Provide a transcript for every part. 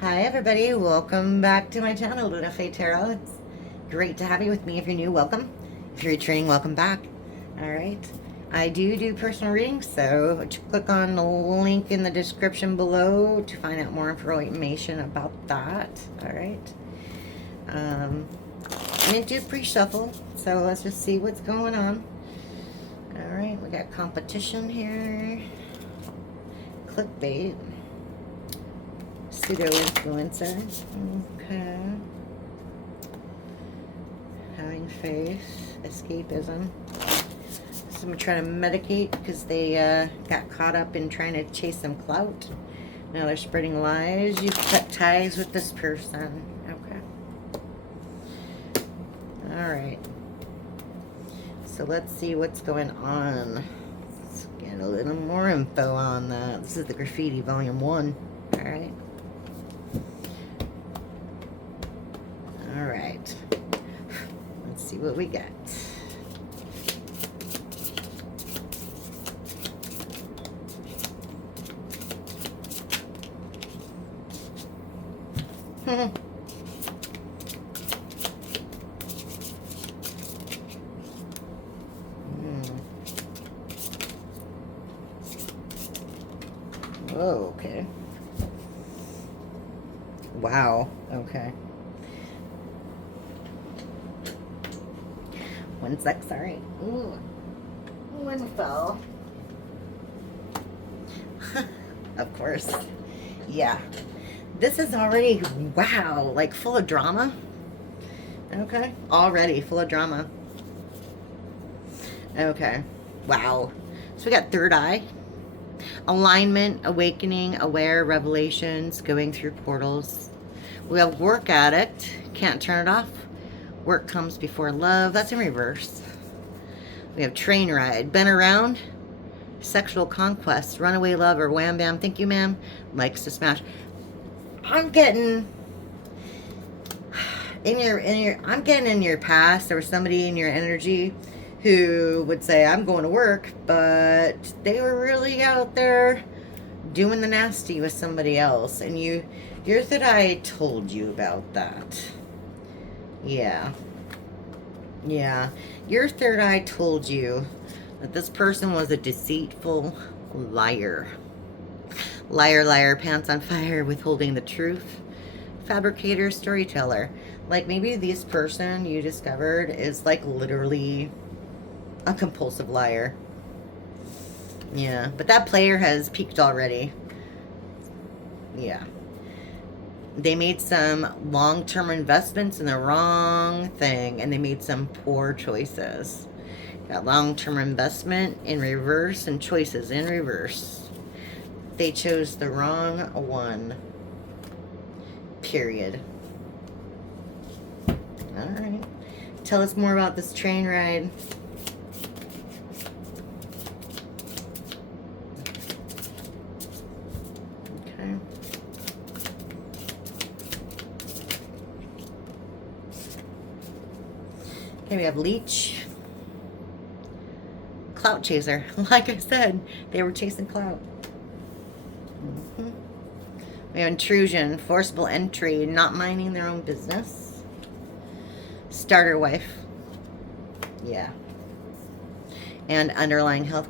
Hi everybody, welcome back to my channel, LunaFae Tarot. It's great to have you with me. If you're new, welcome. If you're returning, welcome back. Alright, I do personal readings, so click on the link in the description below to find out more information about that. Alright, I'm going to do pre-shuffle, so let's just see what's going on. Alright, we got competition here, clickbait, pseudo-influencer, okay, having faith, escapism. So I'm trying to medicate because they got caught up in trying to chase some clout. Now they're spreading lies. You've cut ties with this person. Okay. Alright. So let's see what's going on. Let's get a little more info on that. This is the Graffiti Volume 1. Alright. Alright. Let's see what we got. Oh, okay. Wow. Okay. 1 sec, sorry. Ooh. One fell. Of course. Yeah. This is already, wow, like full of drama. Okay. Already full of drama. Okay. Wow. So we got third eye. Alignment, awakening, aware, revelations, going through portals. We have work addict, can't turn it off. Work comes before love, that's in reverse. We have train ride, been around, sexual conquest, runaway lover, wham bam, thank you ma'am, likes to smash. I'm getting I'm getting in your past, there was somebody in your energy who would say, I'm going to work, but they were really out there doing the nasty with somebody else. And your third eye told you about that. Yeah. Yeah. Your third eye told you that this person was a deceitful liar. Liar, liar, pants on fire, withholding the truth. Fabricator, storyteller. Like maybe this person you discovered is like literally a compulsive liar. Yeah, but that player has peaked already. Yeah. They made some long-term investments in the wrong thing, and they made some poor choices. Got long-term investment in reverse and choices in reverse. They chose the wrong one. Period. Alright. Tell us more about this train ride. Okay, we have leech. Clout chaser. Like I said, they were chasing clout. We have intrusion, forcible entry, not minding their own business. Starter wife. Yeah. And underlying health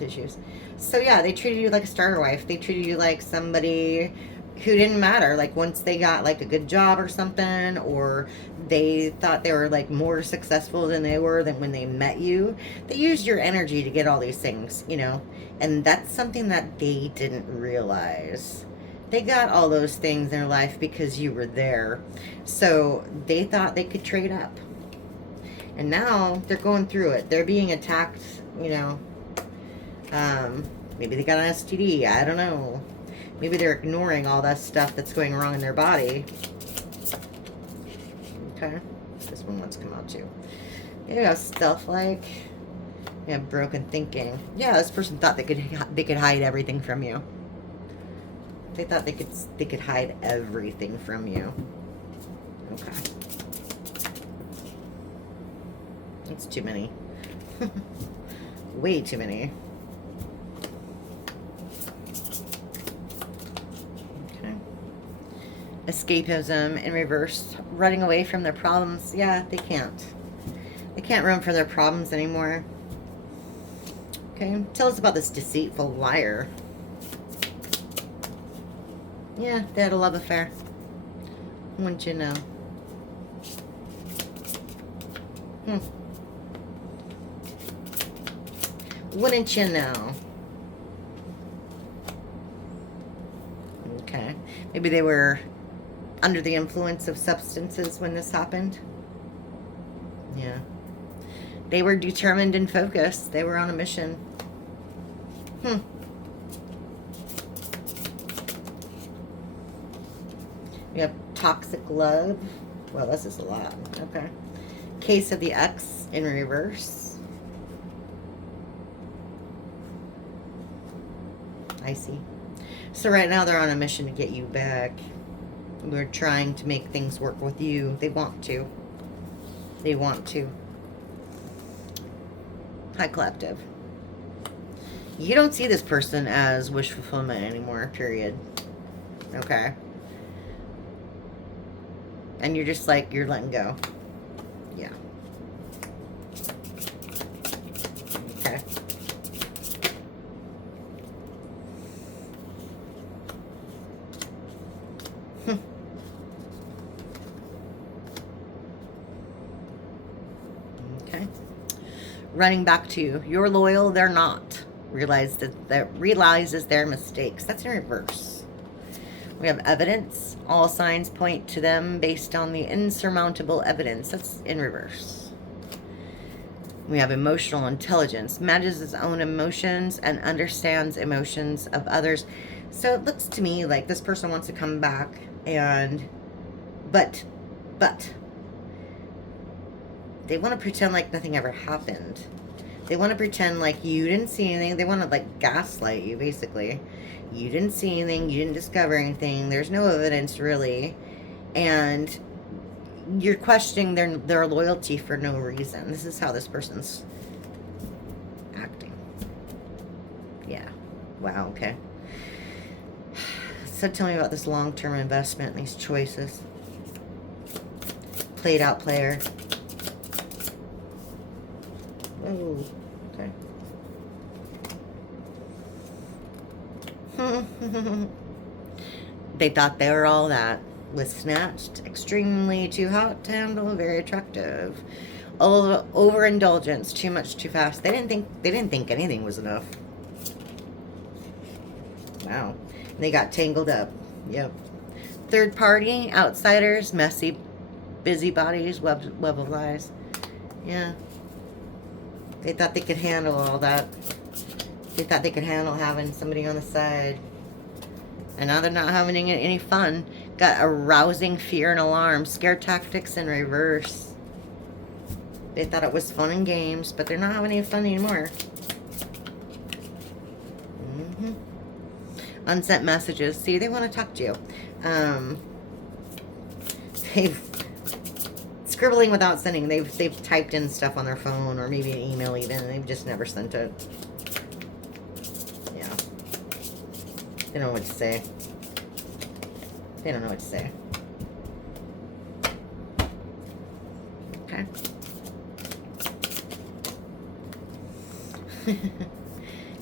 issues. So yeah, they treated you like a starter wife. They treated you like somebody who didn't matter. Like once they got like a good job or something, or they thought they were like more successful than they were than when they met you, they used your energy to get all these things, you know. And that's something that they didn't realize. They got all those things in their life because you were there. So they thought they could trade up. And now they're going through it. They're being attacked, you know. Maybe they got an STD. I don't know. Maybe they're ignoring all that stuff that's going wrong in their body. Okay. This one wants to come out too. Yeah, stuff like, yeah, broken thinking. Yeah, this person thought they could hide everything from you. They thought they could hide everything from you. Okay. That's too many. Way too many. Okay. Escapism in reverse. Running away from their problems. Yeah, they can't. They can't run for their problems anymore. Okay, tell us about this deceitful liar. Yeah, they had a love affair. Wouldn't you know? Wouldn't you know? Okay. Maybe they were under the influence of substances when this happened. Yeah. They were determined and focused. They were on a mission. We have toxic love. Well, this is a lot. Okay. Case of the X in reverse. I see. So right now they're on a mission to get you back. They're trying to make things work with you. They want to. They want to. High collective. You don't see this person as wish fulfillment anymore, period. Okay. And you're just like, you're letting go. Yeah. Okay. Okay. Running back to you. You're loyal, they're not. Realizes their mistakes. That's in reverse. We have evidence. All signs point to them based on the insurmountable evidence. That's in reverse. We have emotional intelligence. Manages his own emotions and understands emotions of others. So it looks to me like this person wants to come back and but they want to pretend like nothing ever happened. They want to pretend like you didn't see anything. They want to like gaslight you, basically. You didn't see anything. You didn't discover anything. There's no evidence, really. And you're questioning their loyalty for no reason. This is how this person's acting. Yeah. Wow, okay. So tell me about this long-term investment and these choices. Played out player. Oh, okay. They thought they were all that. Was snatched. Extremely too hot to handle. Very attractive. Overindulgence. Too much too fast. They didn't think anything was enough. Wow. They got tangled up. Yep. Third party. Outsiders. Messy. Busybodies. Web of lies. Yeah. They thought they could handle all that. They thought they could handle having somebody on the side. And now they're not having any fun. Got arousing fear and alarm. Scare tactics in reverse. They thought it was fun and games, but they're not having any fun anymore. Unsent messages. See, they want to talk to you. They've scribbling without sending. They've typed in stuff on their phone or maybe an email even, and they've just never sent it. Yeah. They don't know what to say. They don't know what to say. Okay.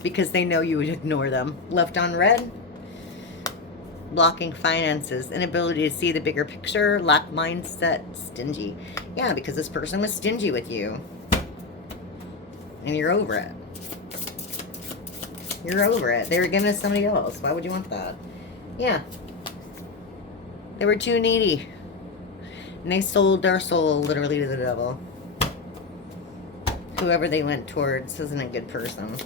Because they know you would ignore them. Left on red. Blocking finances, inability to see the bigger picture, lack mindset, stingy. Yeah, because this person was stingy with you. And you're over it. You're over it. They were giving it to somebody else. Why would you want that? Yeah. They were too needy. And they sold their soul literally to the devil. Whoever they went towards isn't a good person.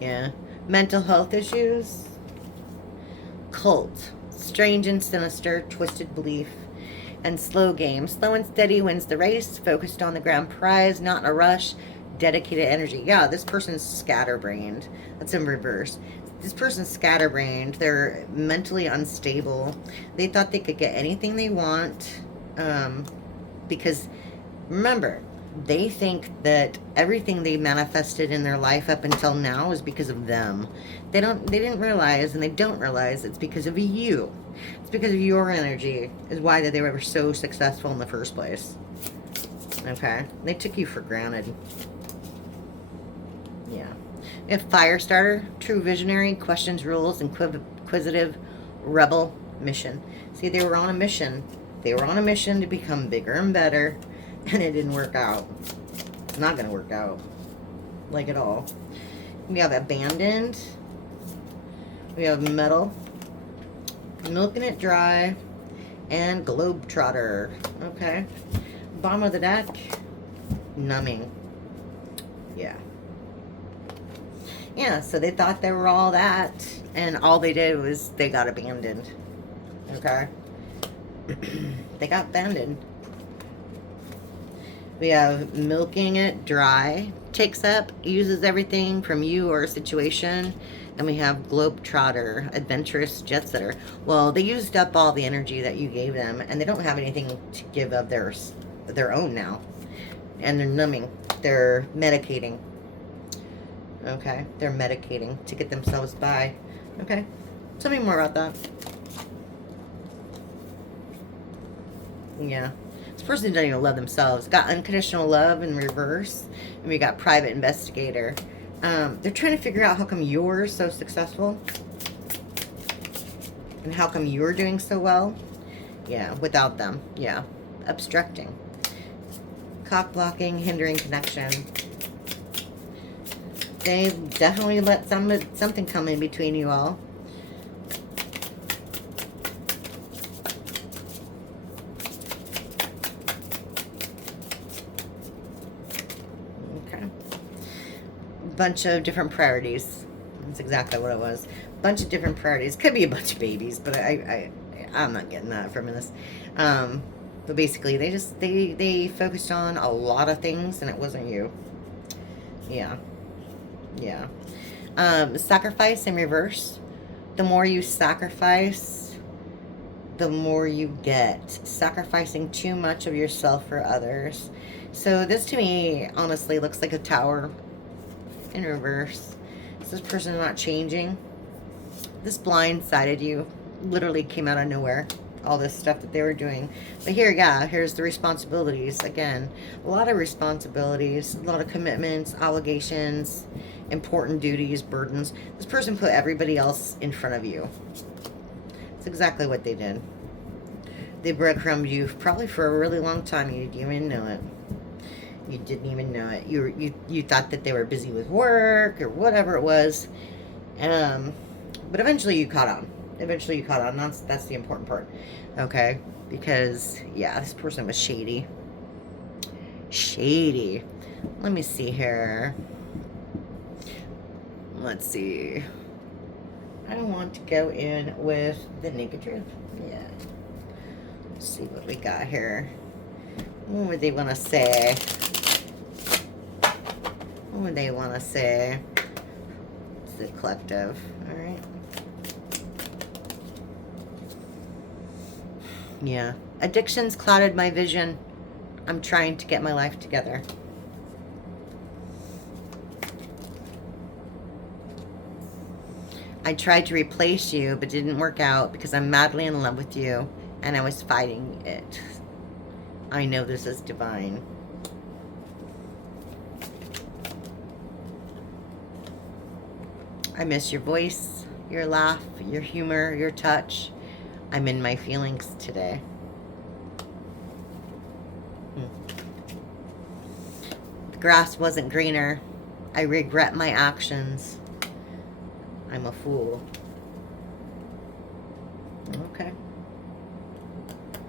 Yeah. Mental health issues. Cult. Strange and sinister, twisted belief. And slow game. Slow and steady wins the race. Focused on the grand prize, not in a rush. Dedicated energy. Yeah, this person's scatterbrained. That's in reverse. This person's scatterbrained. They're mentally unstable. They thought they could get anything they want. Because, remember, They think that everything they manifested in their life up until now is because of them. They didn't realize, and they don't realize, it's because of you. It's because of your energy is why that they were so successful in the first place. Okay? They took you for granted. Yeah. We have Firestarter, true visionary, questions rules, inquisitive, rebel, mission. See, they were on a mission. They were on a mission to become bigger and better, and it didn't work out. It's not going to work out. Like at all. We have abandoned. We have metal. Milking it dry. And globetrotter. Okay. Bottom of the deck. Numbing. Yeah. Yeah, so they thought they were all that, and all they did was they got abandoned. Okay? They got abandoned. We have milking it dry, takes up, uses everything from you or a situation. And we have globetrotter, adventurous jet setter. Well, they used up all the energy that you gave them, and they don't have anything to give of their own now. And they're numbing. They're medicating. Okay, they're medicating to get themselves by. Okay, tell me more about that. Yeah, this person doesn't even love themselves. Got unconditional love in reverse, and we got private investigator. They're trying to figure out how come you're so successful, and how come you're doing so well. Yeah, without them. Yeah, obstructing, cock blocking, hindering connection. They definitely let something come in between you all. Okay. Bunch of different priorities. That's exactly what it was. Bunch of different priorities. Could be a bunch of babies, but I'm not getting that from this. But basically, they focused on a lot of things, and it wasn't you. Yeah. Yeah. Sacrifice in reverse. The more you sacrifice, the more you get. Sacrificing too much of yourself for others. So this to me honestly looks like a tower in reverse. So this person is not changing. This blindsided you. Literally came out of nowhere. All this stuff that they were doing. But here, yeah, here's the responsibilities. Again, a lot of responsibilities, a lot of commitments, obligations, important duties, burdens. This person put everybody else in front of you. That's exactly what they did. They breadcrumbed you probably for a really long time. You didn't even know it. You didn't even know it. You thought that they were busy with work or whatever it was. But eventually you caught on. Eventually you caught on. That's the important part. Okay? Because, yeah, this person was shady. Shady. Let me see here. Let's see. I want to go in with the negative. Yeah. Let's see what we got here. What would they want to say? What would they want to say? It's the collective. All right. Yeah. Addictions clouded my vision. I'm trying to get my life together. I tried to replace you, but didn't work out because I'm madly in love with you, and I was fighting it. I know this is divine. I miss your voice, your laugh, your humor, your touch. I'm in my feelings today. The grass wasn't greener. I regret my actions. I'm a fool. Okay.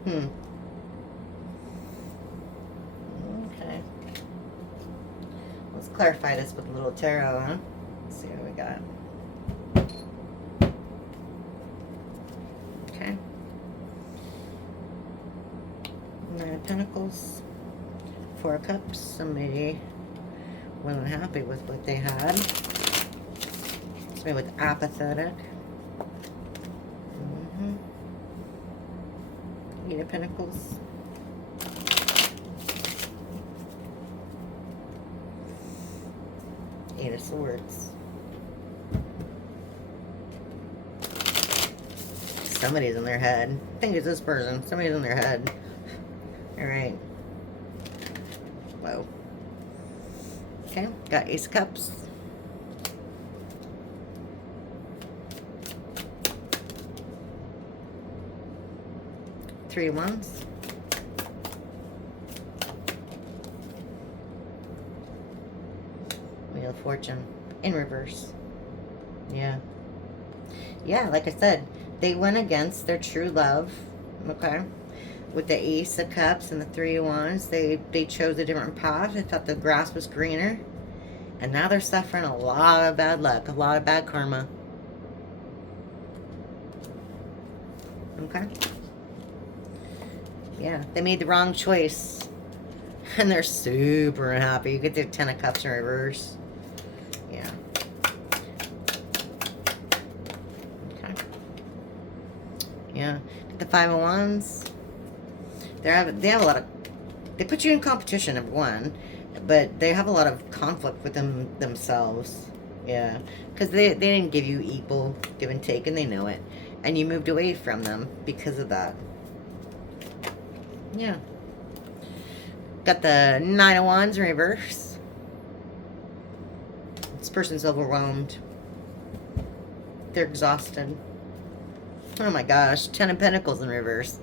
Okay. Let's clarify this with a little tarot, huh? Let's see what we got. Okay. Nine of Pentacles. Four of Cups. Somebody wasn't happy with what they had. Somebody with apathetic. Eight of Pentacles. Eight of Swords. Somebody's in their head. I think it's this person. Somebody's in their head. Alright. Whoa. Okay, got Ace of Cups. Three of Wands. Wheel of Fortune. In reverse. Yeah. Yeah, like I said, they went against their true love. Okay? With the Ace of Cups and the Three of Wands, they chose a different path. They thought the grass was greener. And now they're suffering a lot of bad luck. A lot of bad karma. Okay? Yeah, they made the wrong choice. And they're super unhappy. You get the Ten of Cups in reverse. Yeah. Okay. Yeah. Get the Five of Wands. They have a lot of... They put you in competition, number one. But they have a lot of conflict with themselves. Yeah. Because they didn't give you equal give and take, and they know it. And you moved away from them because of that. Yeah. Got the Nine of Wands in reverse. This person's overwhelmed. They're exhausted. Oh my gosh. Ten of Pentacles in reverse.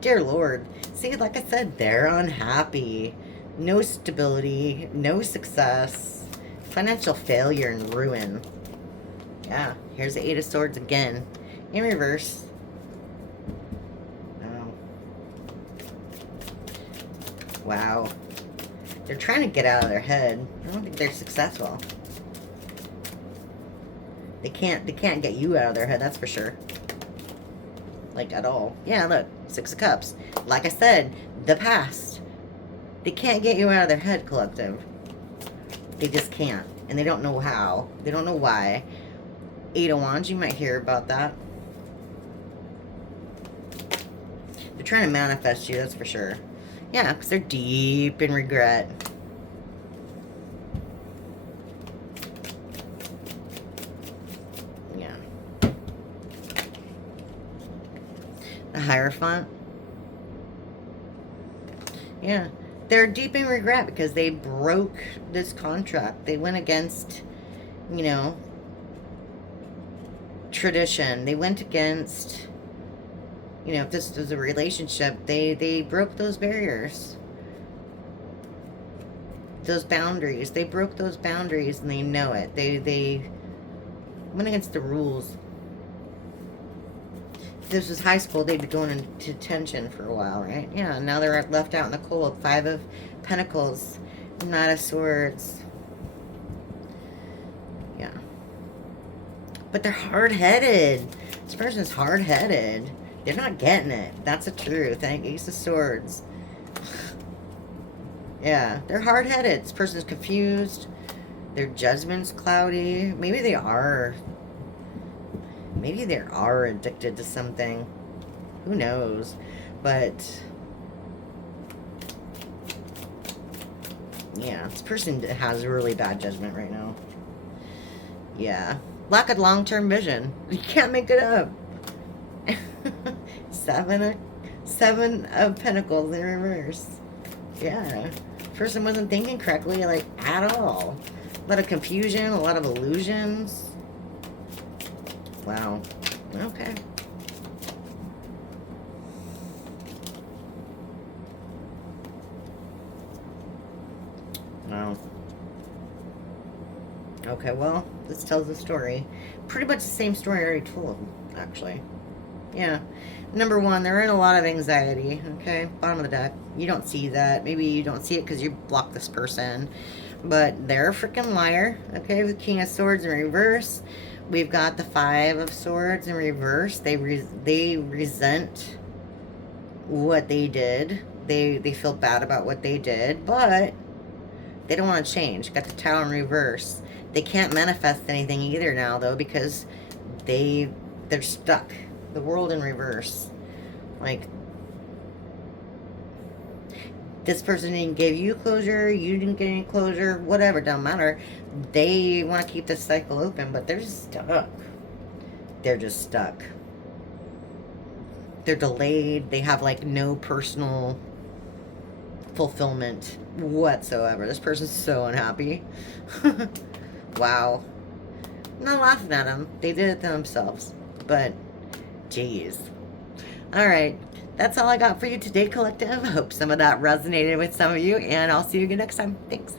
Dear Lord. See, like I said, they're unhappy. No stability. No success. Financial failure and ruin. Yeah. Here's the Eight of Swords again. In reverse. Wow. They're trying to get out of their head. I don't think they're successful. They can't get you out of their head, that's for sure. Like, at all. Yeah, look. Six of Cups. Like I said, the past. They can't get you out of their head, collective. They just can't. And they don't know how. They don't know why. Eight of Wands, you might hear about that. They're trying to manifest you, that's for sure. Yeah, because they're deep in regret. Yeah. The Hierophant. Yeah. They're deep in regret because they broke this contract. They went against, you know, tradition. They went against... You know, if this was a relationship, they broke those barriers. Those boundaries. They broke those boundaries and they know it. They went against the rules. If this was high school, they'd be going into detention for a while, right? Yeah, now they're left out in the cold. Five of Pentacles. Knight of Swords. Yeah. But they're hard-headed. This person's hard-headed. They're not getting it. That's the truth. Thank Ace of Swords. Yeah, they're hard-headed. This person's confused. Their judgment's cloudy. Maybe they are. Maybe they are addicted to something. Who knows? But... yeah, this person has really bad judgment right now. Yeah. Lack of long-term vision. You can't make it up. Seven of Pentacles in reverse. Yeah. Person wasn't thinking correctly, like, at all. A lot of confusion, a lot of illusions. Wow. Okay. Wow. Okay, well, this tells the story. Pretty much the same story I already told, actually. Yeah. Number one, they're in a lot of anxiety, okay? Bottom of the deck. You don't see that. Maybe you don't see it because you block this person. But they're a freaking liar, okay? With King of Swords in reverse. We've got the Five of Swords in reverse. They resent what they did. They feel bad about what they did, but they don't want to change. Got the Tower in reverse. They can't manifest anything either now, though, because they're stuck. The World in reverse. Like, This person didn't give you closure, you didn't get any closure, whatever, don't matter. They want to keep this cycle open, but they're just stuck. They're just stuck. They're delayed. They have like no personal fulfillment whatsoever. This person's so unhappy. Wow. I'm not laughing at them. They did it to themselves. But, geez. Alright. That's all I got for you today, collective. I hope some of that resonated with some of you, and I'll see you again next time. Thanks.